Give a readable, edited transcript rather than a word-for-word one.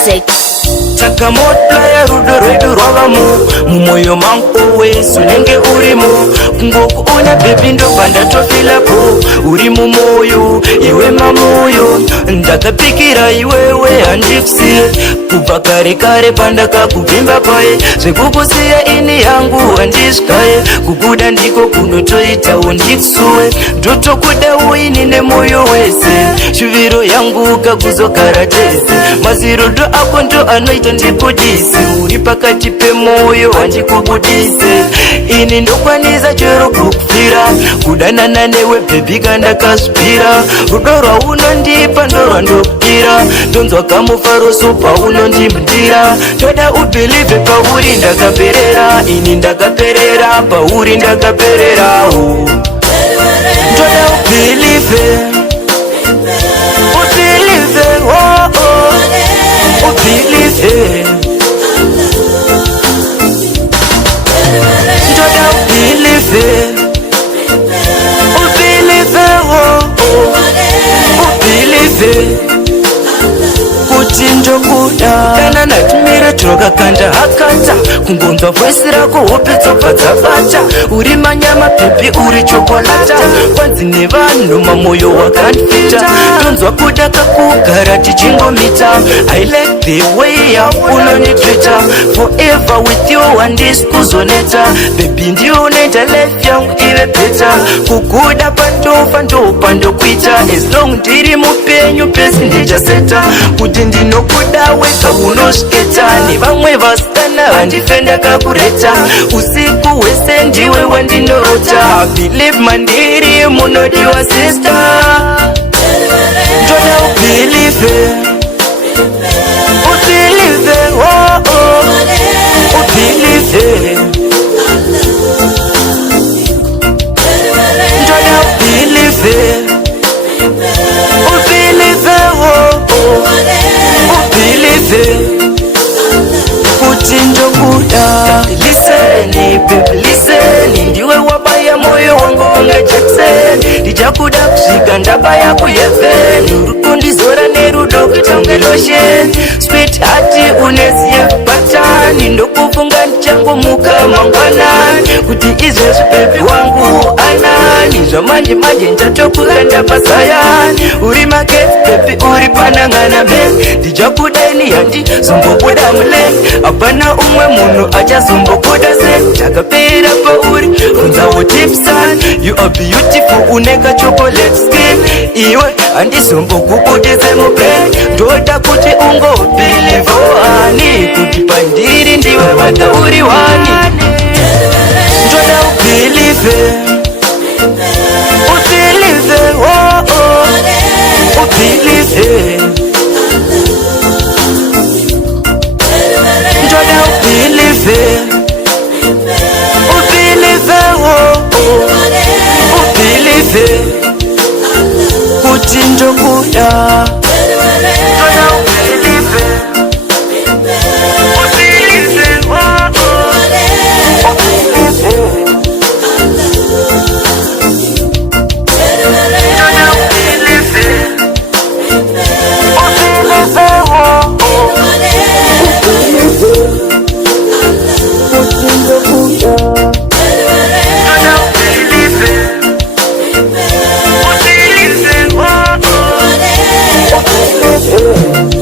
music. Takamotplaya rudo rwedu rwavamo mumoyo mangu wese unenge urimo kungokuona bebi ndobva ndatofilapo uri mumoyo iwe mamoyo ndakapikira iwewe handikusiye kubva kare kare pandakakuvimba paye zvekukusiya ini yangu handisvikaye kukuda ndiko kunotoitawo ndikusuwe ndotokuda uini nemoyo wese shuviro yangu kakuzogara tese mazirodo ako ndo anoita ndibudise uri pakati pemoyo handikubudise ini ndokwanisa chero kukufira kudanana newe bebi kandakasvipira rudo rwaunondipa ndo rwandokira ndonzwa kamufaroso paunondimutira toda ubhilivhe pauri ndakaperera ini ndakaperera pauri ndakaperera toda ubhilivhe ubhilivhe ubhilivhe ndoda ubhilivhe ubhilivhe ubhilivhe kuti ndokuda kana natimire turokakanda hakata kungonzwa voisi rako hope dzobva dzabata uri manyama pepi uri chokolata kwanzi nevanhu mamoyo wakandifita ndonzwa kuda kakugara tichingomita I like the way yaunonitreata forever with you handisi kuzoneta bebi ndiyo unoita life yangu ive beta kukuda pandofa ndopandokuita as long ndiri mupenyu pesi ndichaseta kuti ndinokuda wega unosviketa nevamwe vasikana handifenda kakureta usiku hwese ndiwe wandinorota believe mandiri munodiwa sister ndoda ubhilivhe ubhilivhe ubhilivhe ndoda ubhilivhe ubhilivhe ubhilivhe kuti ndokuda liseni baby liseni ndiwe wabaya moyo wangu kunge Jackson ndichakuda kusvika ndabaya kuheaven uri kundizora nerudo kuita kunge lotion sweet heart uneziye patani ndokufunga ndichangomuka mangwanani kuti izvezvi bebi wangu anani zvamanje manje ndatokuka ndapasayani uri maketi bebi uri panangana ben ndichakudeni handizombobuda muleni hapana umwe munhu achazombokuda sen takapera pauri unzawo tipsan you are beautiful uneka chocolate skin iwe handizombokubudise mupen ndoda kuti ungobhilivhoani kuti pandiri ndiwe wada uri wani ndoda ubhilivhe ubhilivhe ubhilivhe ndoda ubhilivhe ubhilivhe ubhilivhe kuti ndokuda ndoda ubhilivhe ubhilivhe Music.